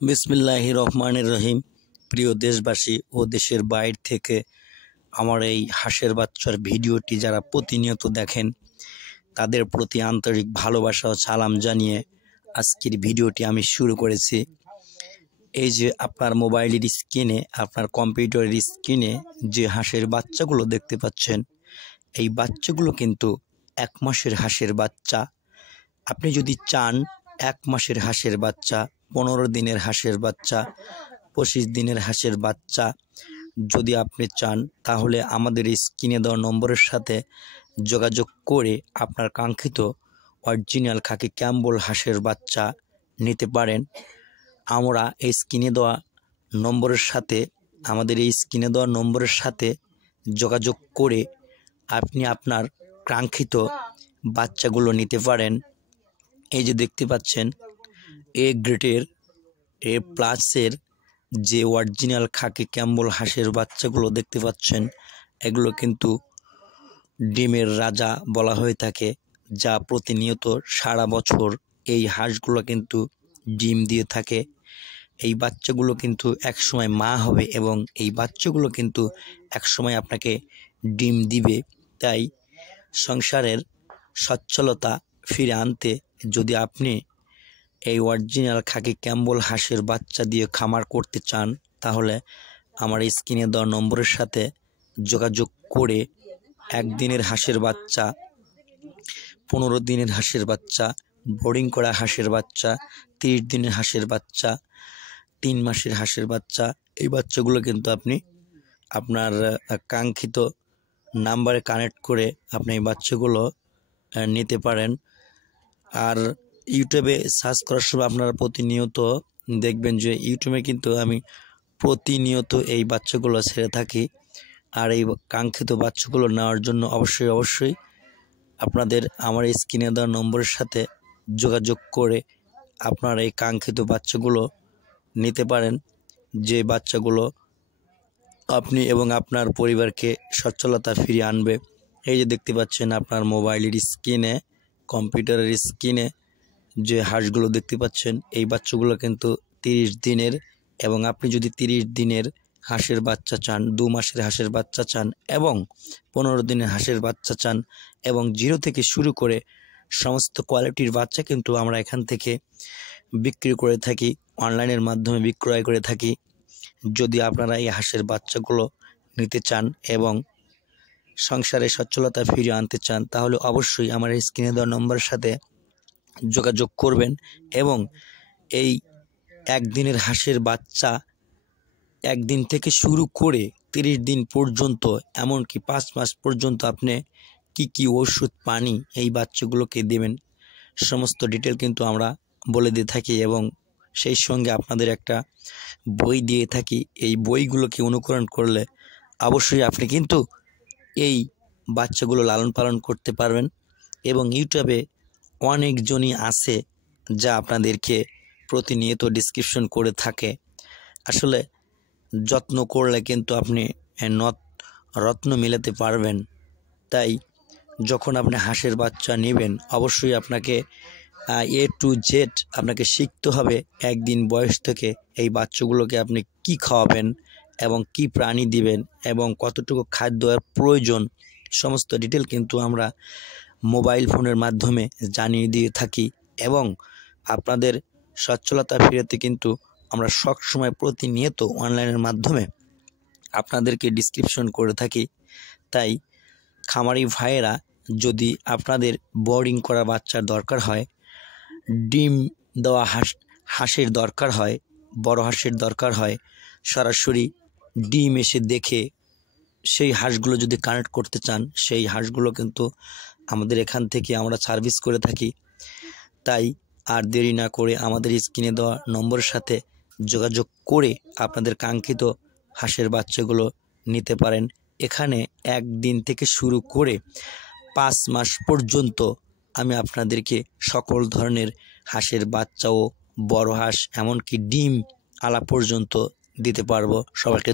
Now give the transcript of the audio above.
বিসমিল্লাহির রহমানির রহিম। প্রিয় দেশবাসী ও দেশের বাইরে থেকে আমার এই হাঁসের বাচ্চার ভিডিওটি যারা প্রতিনিয়ত দেখেন তাদের প্রতি আন্তরিক ভালোবাসা ও সালাম জানিয়ে আজকের ভিডিওটি আমি শুরু করেছি। এই যে আপনার মোবাইলের স্ক্রিনে, আপনার কম্পিউটারের স্ক্রিনে যে হাঁসের বাচ্চাগুলো দেখতে পাচ্ছেন, এই বাচ্চাগুলো কিন্তু 1 মাসের হাঁসের বাচ্চা। আপনি যদি চান 1 মাসের হাঁসের বাচ্চা, 15 দিনের হাঁসের বাচ্চা, 25 দিনের হাঁসের বাচ্চা যদি আপনি চান, তাহলে আমাদের স্ক্রিনে দেওয়া নম্বরের সাথে যোগাযোগ করে আপনার কাঙ্ক্ষিত অরিজিনাল খাকি ক্যাম্বল হাঁসের বাচ্চা নিতে পারেন। আমরা এই স্ক্রিনে দেওয়া নম্বরের সাথে যোগাযোগ করে আপনি আপনার কাঙ্ক্ষিত বাচ্চাগুলো নিতে পারেন। এই যে দেখতে পাচ্ছেন এ গ্রেডের A+ যে অরিজিনাল খাকি ক্যাম্বল হাঁসের বাচ্চাগুলো দেখতে পাচ্ছেন, এগুলো কিন্তু ডিমের রাজা বলা হয়ে থাকে, যা প্রতিনিয়ত সারা বছর এই হাঁসগুলো কিন্তু ডিম দিয়ে থাকে। এই বাচ্চাগুলো কিন্তু একসময় মা হবে এবং এই বাচ্চাগুলো কিন্তু একসময় আপনাকে ডিম দিবে। তাই সংসারের সচ্ছলতা ফিরে আনতে যদি আপনি এই অরিজিনাল খাকি ক্যাম্বল হাঁসের বাচ্চা দিয়ে খামার করতে চান, তাহলে আমার স্ক্রিনে দেওয়া নম্বরের সাথে যোগাযোগ করে 1 দিনের হাঁসের বাচ্চা, 15 দিনের হাঁসের বাচ্চা, বোর্ডিং করা হাঁসের বাচ্চা, 30 দিনের হাঁসের বাচ্চা, 3 মাসের হাঁসের বাচ্চা, এই বাচ্চাগুলো কিন্তু আপনি আপনার কাঙ্ক্ষিত নাম্বারে কানেক্ট করে আপনি এই বাচ্চাগুলো নিতে পারেন। আর ইউটিউবে সার্চ করার সময় আপনারা প্রতিনিয়ত দেখবেন যে ইউটিউবে কিন্তু আমি প্রতিনিয়ত এই বাচ্চাগুলো ছেড়ে থাকি। আর এই কাঙ্ক্ষিত বাচ্চাগুলো নেওয়ার জন্য অবশ্যই আপনাদের আমার স্ক্রিনে দেওয়া নম্বরের সাথে যোগাযোগ করে আপনারা এই কাঙ্ক্ষিত বাচ্চাগুলো নিতে পারেন, যে বাচ্চাগুলো আপনি এবং আপনার পরিবারকে সচ্ছলতা ফিরিয়ে আনবে। এই যে দেখতে পাচ্ছেন আপনার মোবাইলের স্ক্রিনে, কম্পিউটারের স্ক্রিনে যে হাঁসগুলো দেখতে পাচ্ছেন, এই বাচ্চাগুলো কিন্তু 30 দিনের, এবং আপনি যদি 30 দিনের হাঁসের বাচ্চা চান, 2 মাসের হাঁসের বাচ্চা চান এবং 15 দিনের হাঁসের বাচ্চা চান এবং 0 থেকে শুরু করে সমস্ত কোয়ালিটির বাচ্চা কিন্তু আমরা এখান থেকে বিক্রি করে থাকি, অনলাইনের মাধ্যমে বিক্রয় করে থাকি। যদি আপনারা এই হাঁসের বাচ্চাগুলো নিতে চান এবং সংসারে সচ্ছলতা ফিরিয়ে আনতে চান, তাহলে অবশ্যই আমার স্ক্রিনে দেওয়া নম্বরের সাথে যোগাযোগ করবেন এবং এই 1 দিনের হাঁসের বাচ্চা 1 দিন থেকে শুরু করে 30 দিন পর্যন্ত, এমনকি 5 মাস পর্যন্ত আপনি কি ওষুধ পানি এই বাচ্চাগুলোকে দেবেন, সমস্ত ডিটেল কিন্তু আমরা বলে দিয়ে থাকি এবং সেই সঙ্গে আপনাদের একটা বই দিয়ে থাকি। এই বইগুলোকে অনুকরণ করলে অবশ্যই আপনি কিন্তু এই বাচ্চাগুলো লালন পালন করতে পারবেন। এবং ইউটিউবে অনেকজনই আছে যা আপনাদেরকে প্রতিনিয়ত ডিসক্রিপশন করে থাকে। আসলে যত্ন করলে কিন্তু আপনি রত্ন মেলাতে পারবেন। তাই যখন আপনি হাঁসের বাচ্চা নেবেন, অবশ্যই আপনাকে A to Z আপনাকে শিখতে হবে। 1 দিন বয়স থেকে এই বাচ্চাগুলোকে আপনি কি খাওয়াবেন এবং কি প্রাণী দিবেন এবং কতটুকু খাদ্যের প্রয়োজন, সমস্ত ডিটেল কিন্তু আমরা মোবাইল ফোনের মাধ্যমে জানিয়ে দিয়ে থাকি। এবং আপনাদের সচ্ছলতা ফেরাতে কিন্তু আমরা সবসময় প্রতিনিয়ত অনলাইনের মাধ্যমে আপনাদেরকে ডিসক্রিপশন করে থাকি। তাই খামারি ভাইয়েরা, যদি আপনাদের বোর্ডিং করা বাচ্চার দরকার হয়, ডিম দেওয়া হাঁসের দরকার হয়, বড় হাঁসের দরকার হয়, সরাসরি ডিম এসে দেখে সেই হাঁসগুলো যদি কানেক্ট করতে চান, সেই হাঁসগুলো কিন্তু আমাদের এখান থেকে আমরা সার্ভিস করে থাকি। তাই আর দেরি না করে আমাদের স্ক্রিনে দেওয়া নম্বরের সাথে যোগাযোগ করে আপনাদের কাঙ্ক্ষিত হাঁসের বাচ্চাগুলো নিতে পারেন। এখানে 1 দিন থেকে শুরু করে 5 মাস পর্যন্ত আমি আপনাদেরকে সকল ধরনের হাঁসের বাচ্চা ও বড় হাঁস, এমনকি ডিম আলা পর্যন্ত দিতে পারবো। সবাইকে